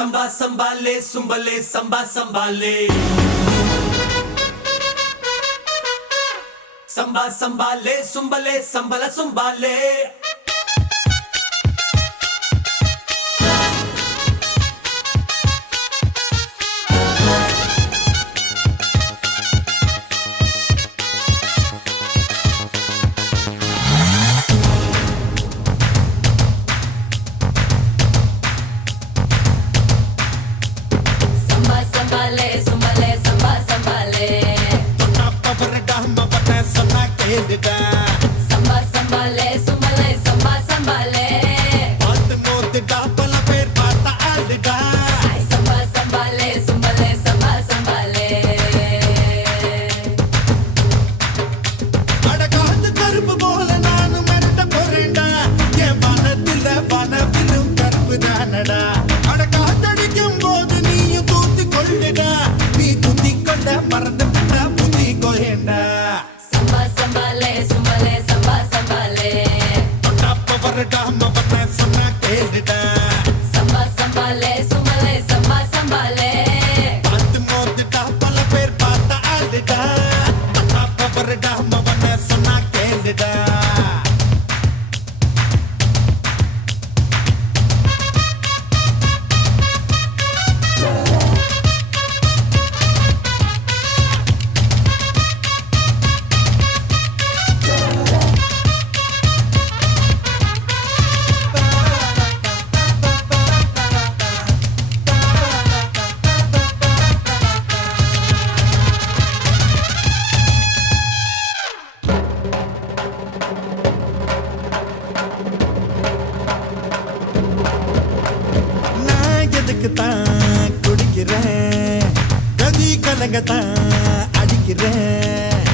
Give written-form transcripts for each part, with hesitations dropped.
Samba sambale, sumbale, samba sambale. Samba sambale, sumbale, sambala sumbale. Samba sambale, sumbale, samba sambale. பாத்து மோதுடா பல பேர் பார்த்த ஆளுடா. Samba sambale, sumbale, samba sambale. அடகாத்து கருப்பு போல நானும் மிரட்ட போறேன்டா. என் வனத்துல வனவிலும் கருப்பு தானடா. அடகாத்தடிக்கும் போது நீயும் தூத்தி கொள்ளுடா. நீ தூத்தி கொண்ட மறந்து விட்டா புத்தி கொயேண்டா. Samba sambale, sumbale, samba sambale. தொட்டாப்ப வரடா மவன சொன்னா கேளுடா. Samba sambale, sumbale, samba sambale. பாத்து மோதுடா பல பேர் பார்த்த ஆளுடா. தொட்டாப்ப வரடா மவன சொன்னா கேளுடா. நான் எதுக்குத்தான் குடிக்கிறேன், கதி கலங்கத்தான் அடிக்கிறேன்.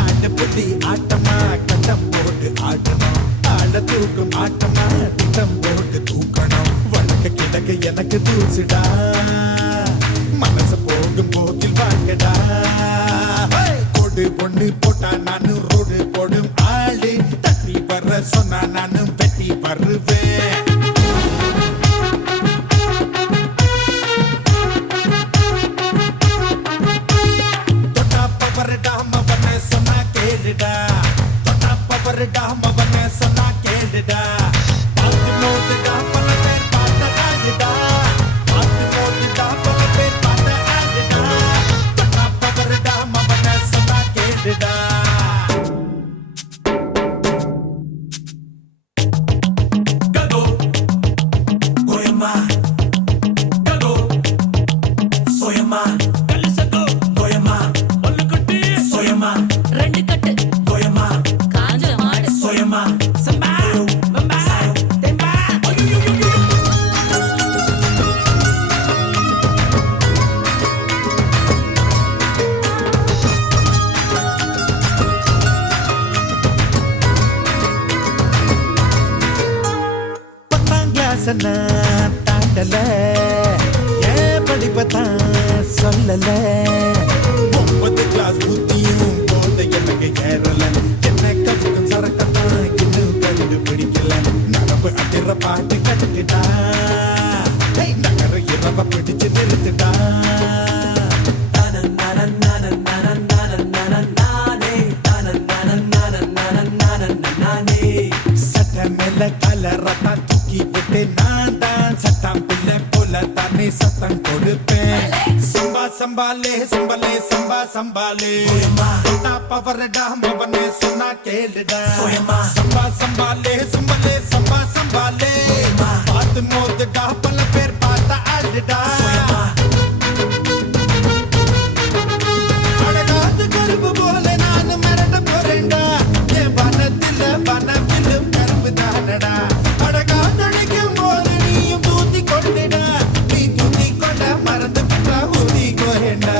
ஆட்ட புள்ளி ஆட்டமா கட்டம் போட்டு ஆடணும், ஆள தூக்கும் ஆட்டமா திட்டம் போட்டு தூக்கணும். வழக்க கிடக்க எனக்கு தூசுடா, மனசு போகும் போக்கில் வாங்கடா. கொடு பொண்ணு போட்டா நானு ரோடு போடும் ஆளு, தட்டி வர சொன்னா நானும் வெட்டி வருவேன். சொன்னா கேளுடா, தொட்டாப்ப வரடா மவன சொன்னா கேளுடா. பாத்து மோதுடா பல பேர் பார்த்த ஆளுடா. பாத்து மோதுடா பல பேர் பார்த்த ஆளுடா. தொட்டாப்ப வரடா மவன சொன்னா கேளுடா. Gado, Goyama. Gado, Soyama. Kalisago, Goyama. Ollukutti, Soyama. ரெண்டு கட்டு Goyama, காஞ்ச மாடு. Soyama. Samba, bamba, temba. பத்தாம் கிளாஸ் நான் தாண்டல, ஏன் படிப்பத்தான் சொல்லல. 9 கிளாஸ் புத்தியும் போத எனக்கு ஏறல. என்ன கவுக்கும் சரக்கத்தான் இன்னும் கண்டுபிடிக்கல. நரம்பு அதிர பாட்டு கட்டுடா, நகர இரவ பிடிச்சு நிறுத்துடா. சட்டம் மேல கலரத்தான் தூக்கி விட்டு நான் தான் சட்டம் பிள்ளை போல தானே சத்தம் கொடுப்பேன். சம்பா சம்பாலே சம்பலே சம்பா சம்பாலே, தொட்டாப்ப வரடா மவனே சொன்னா கேளுடா. சம்பா சம்பாலே சம்பலே சம்பா சம்பாலே, பார்த்து மோதுடா பல பேர் பார்த்த ஆளுடா. அடகாத்து கருப்பு போல நானும் மிரட்ட போறேன்டா. என் வனத்துல வனவிலும் கருப்பு தானடா. அடகாத்தடிக்கும் போது நீயும் தூத்தி கொண்டுடா. நீ தூத்தி கொண்ட மறந்து விட்டா ஊதி கோயண்டா.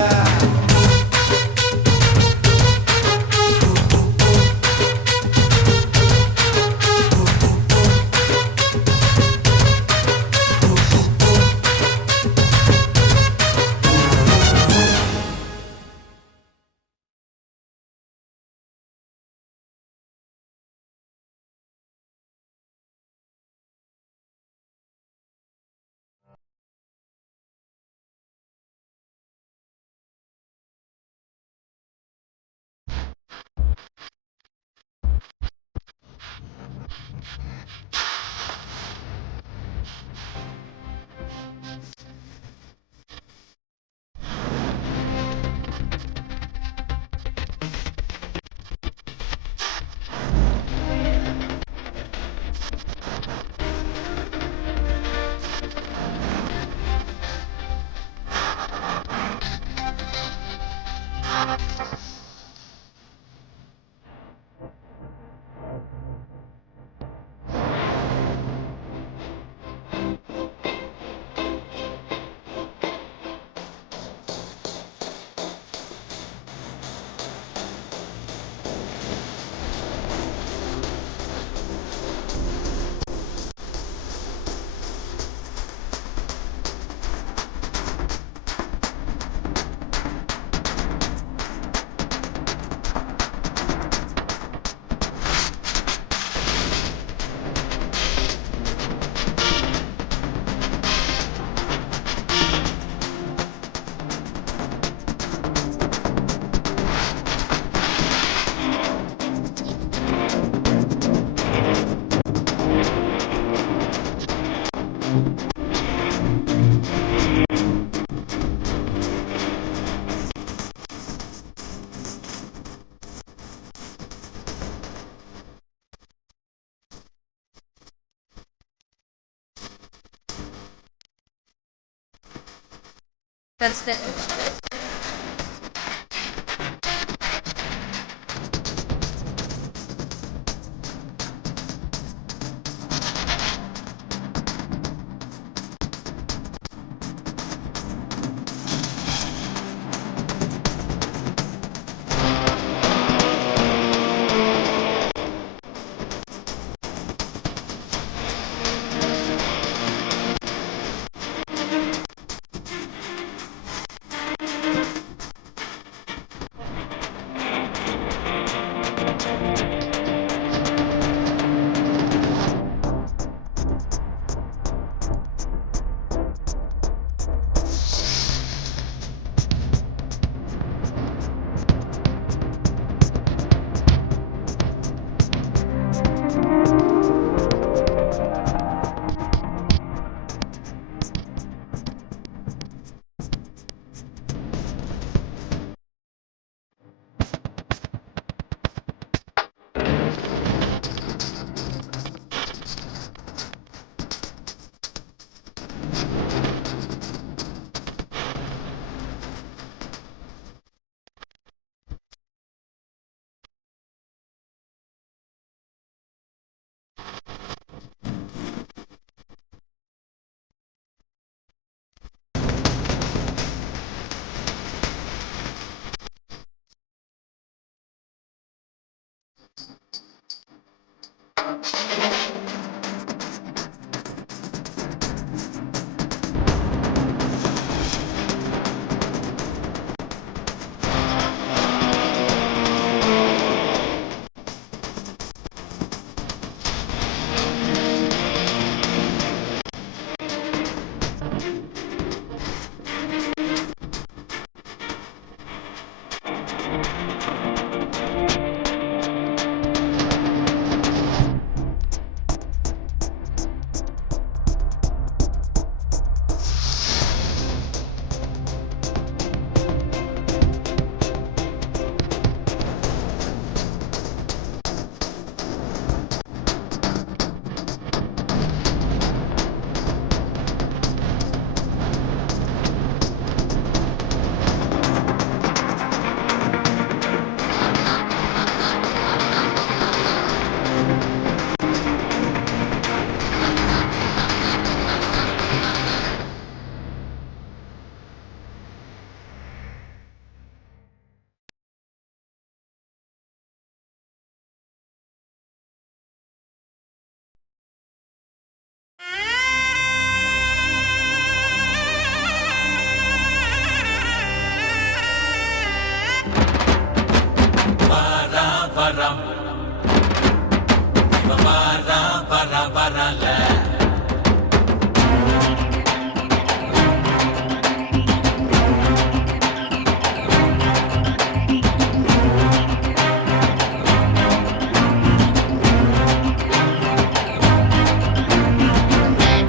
வச்சுட்டேன்.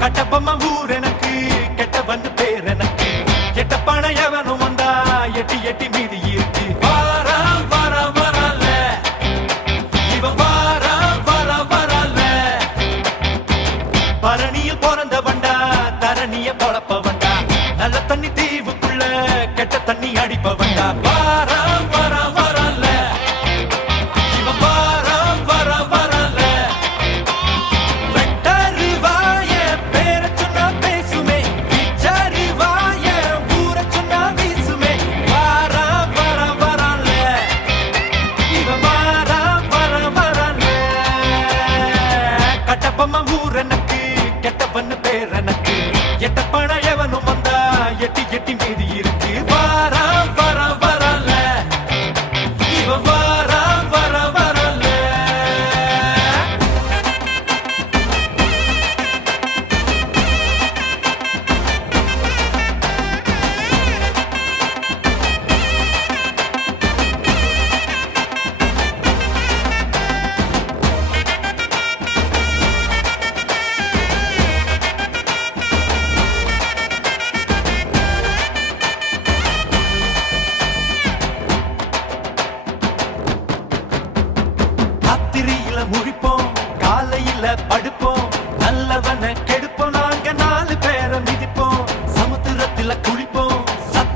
கட்டப்பம்மா ஊர் எனக்கு கெட்ட வந்து பேர் எனக்கு கெட்ட பண எவனும் வந்தா எட்டி எட்டி மீதி இருக்கு வாரா வாரா வரல இவன் வாரா வாரா வரல பரணியில் பிறந்த வண்டா தரணிய பொழப்ப வண்டா நல்ல தண்ணி தீவுக்குள்ள கெட்ட தண்ணி அடிப்ப வண்டா வாரா வாரா வரல இவன் வாரா வாரா வரல வெட்டரு வாய பேர சொன்னா பேசுமே விச்சாரு வாய ஊர சொன்னா வீசுமே வாரா வாரா வரல இவன் வாரா வாரா வரல கட்டப்பம்மா ஊர் எனக்கு கெட்டவன்னு பேர் எனக்கு எட்ட பண எவனும் வந்தா எட்டி எட்டி மீதி இருக்கு வாரா வாரா வரல இவன் வாரா வாரா வரல ராத்திரியில முழிப்போம் காலையில படுப்போம் நல்லவன கெடுப்போம் நாங்க 4 பேரை மிதிப்போம் சமுத்திரத்துல குளிப்போம் சத்த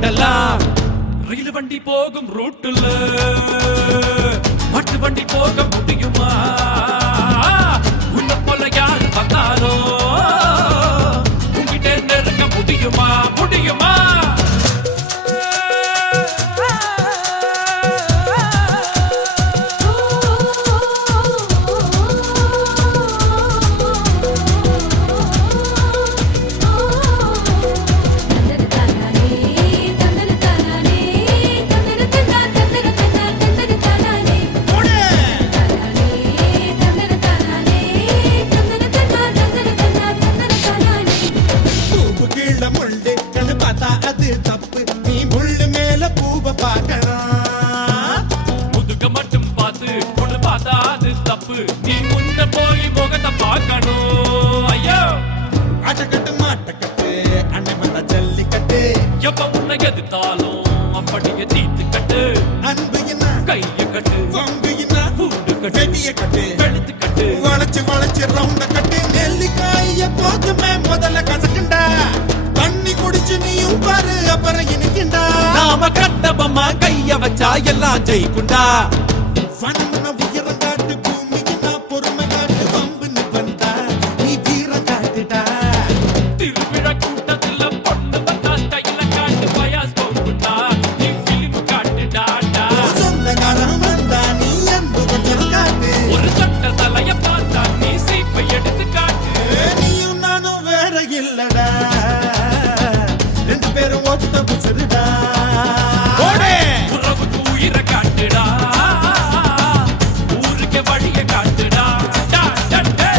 போடலாம் ரயில் வண்டி போகும் ரூட்டுல மட்டு வண்டி போக முடியுமா உன்ன போல யாரு வந்தாலும் உங்கிட்ட நெருங்க முடியுமா முடியுமா பூவு கீழ முள்ளு கண்ணு பார்த்தா அது தப்பு நீ முள்ளு மேல பூவை பார்க்கணும் முதுக மட்டும் பார்த்து பொண்ணு பார்த்தா அது தப்பு நீ முன்ன போய் முகத்தை பார்க்கணும் ஐயோ அட்டக்கட்டு மாட்டக்கட்டு அண்ணன் வந்த ஜல்லிக்கட்டு எப்ப உன்னை எதிர்த்தாலும் அப்படியே தீத்து கட்டு அன்பு என்ன கைய கட்டு வம்பு என்ன பூண்டு கட்டு வெட்டிய கட்டு வெளுத்து கட்டு வளைச்சு வளைச்சு ரவுண்ட கட்டு நெல்லிக்காய் எப்போதுமே முதல்ல கசக்குண்டா தண்ணி குடிச்சு நீயும் பாரு அப்புறம் இனிக்குண்டா நாம கட்டபமா கைய வச்சா எல்லாம் ஜெயிக்குண்டா வண்ண உயரம் காட்டு பூமிக்கு நான் பொறுமை காட்டு வம்புன்னு வந்தா நீ வீரம் காட்டுடா திருவிழா கூட்டத்துல பொண்ணு வந்தா ஸ்டைல காட்டு பயாஸ் போகுண்டா நீ பிலிம் காட்டு டாடா சொந்தக்காரன் வந்தா நீ அன்பு கொஞ்சம் காட்டு ஒரு சட்ட தலைய பார்த்தா நீ சீப்பை எடுத்து காட்டு நீயும் நானும் வேற இல்லடா ரெண்டு பேரும் ஒத்த புசுருடா உறவுக்கு உயிரை காட்டுடா ஊருக்கு வழிய காட்டுடா டா, டா, டா.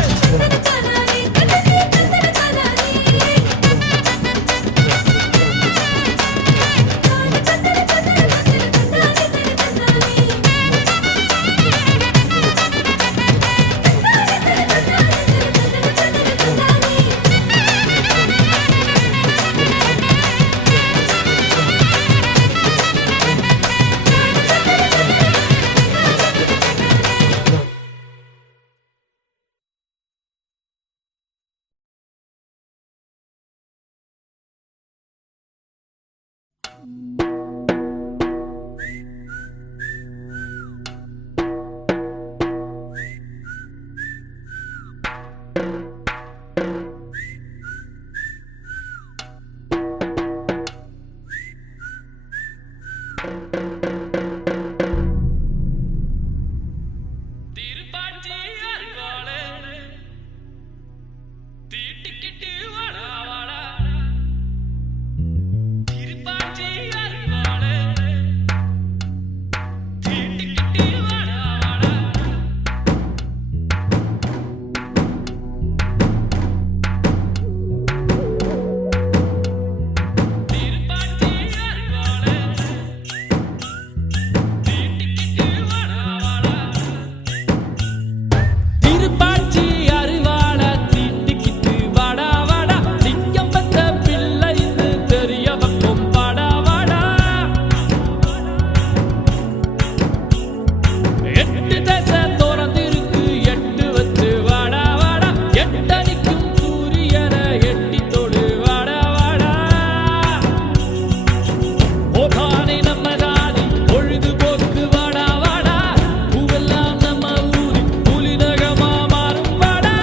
திருப்பாச்சி அருகாளே தீட்டிக்கிட்டு வாடா வாடா திருப்பாச்சி அருகாளே தீட்டிக்கிட்டு வாடா வாடா திருப்பாச்சி அருகாளே தீட்டிக்கிட்டு வாடா வாடா திருப்பாச்சி அருவாள தீட்டிக்கிட்டு வாடா வாடா சிங்கம் வந்த பிள்ளை இது தெரிய வைக்கும் வாடா வாடா எட்டு தசை திறந்திருக்கு எட்டு வச்சு வாடா வாடா எட்டடிக்கும் சூரியனை எட்டி தொடு வாடா வாடா ஓகானை நம்ம ராணி பொழுதுபோக்கு வாடா வாடா பூவெல்லாம் நம்ம ஊரி புலிநகமா மாறும் வாடா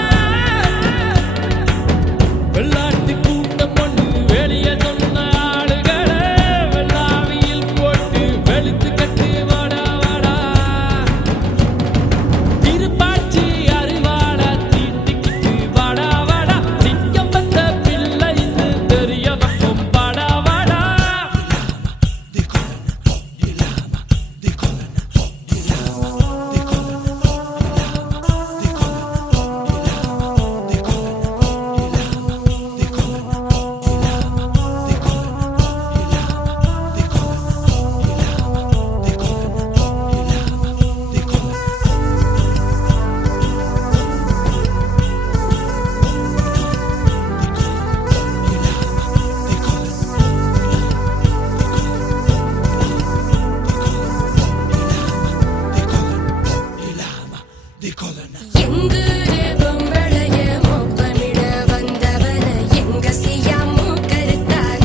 வெள்ளாட்டு கூட்டம் ஒன்று வெளியே சொன்ன ஆளுகளை வெள்ளாவியில் போட்டு வெளுத்து கட்டு வாடா வாடா திருப்பாச்சி அருவாள தீட்டிக்கிட்டு வாடா வாடா சிங்கம் வந்த பிள்ளை இது தெரிய வைக்கும் வாடா வாடா எங்கூரு பொம்பளைய மோப்பமிட வந்தவன எங்க செய்யாமோ கருத்தாக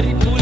கரி புலி